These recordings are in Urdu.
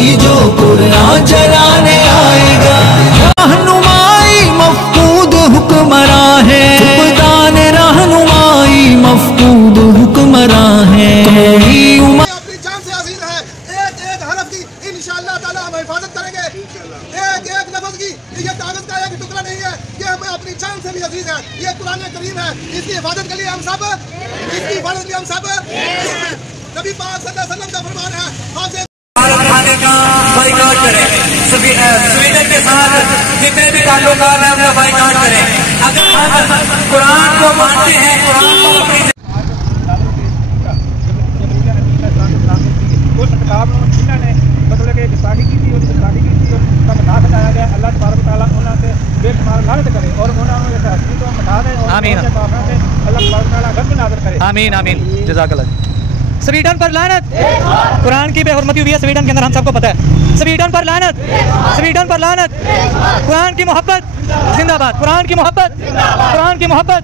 ہوگی جو قرآن چلانے آئے گا. رہنمائی مفقود حکمراں ہے، فقدان رہنمائی مفقود حکمراں ہے. اپنی جان سے عزیز ہے، ایک ایک حرف کی انشاءاللہ تعالی ہم حفاظت کریں گے. ایک ایک لفظ کی، یہ کاغذ کا ایک ٹکڑا نہیں ہے، یہ ہمیں اپنی جان سے بھی عزیز ہے. یہ قرآن کریم ہے، اس کی حفاظت کے لیے ہم سب نبی پاک صلی اللہ علیہ وسلم کا فرمان ہے. بائیکاٹ کریں، سویڈن کے ساتھ جتنے بھی تعلقات ہیں ان کا بائیکاٹ کریں. اگر ہم قرآن کو مانتے ہیں، قرآن کو اپنی اس کتاب جنہوں نے مطلب کہ گستاخی کی تھی، ان کا مداح بتایا گیا. اللہ تبارک و تعالیٰ انہوں سے بے شمار لعنت کرے اور انہوں نے حسین کو مٹا دے اور اللہ تبارک و تعالیٰ غضب نازل کرے. آمین آمین. جزاک اللہ. سویڈن پر لعنت. قرآن کی بے حرمتی ہوئی ہے سویڈن کے اندر، ہم سب کو پتہ ہے. سویڈن پر لعنت، سویڈن پر لعنت. قرآن کی محبت زندہ باد، قرآن کی محبت، قرآن کی محبت.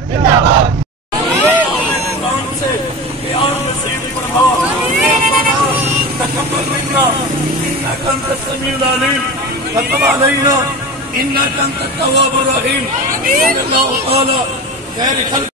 إنك أنت السميع العليم وتب علينا إنك أنت التواب الرحيم. صلى الله تعالى خير خلق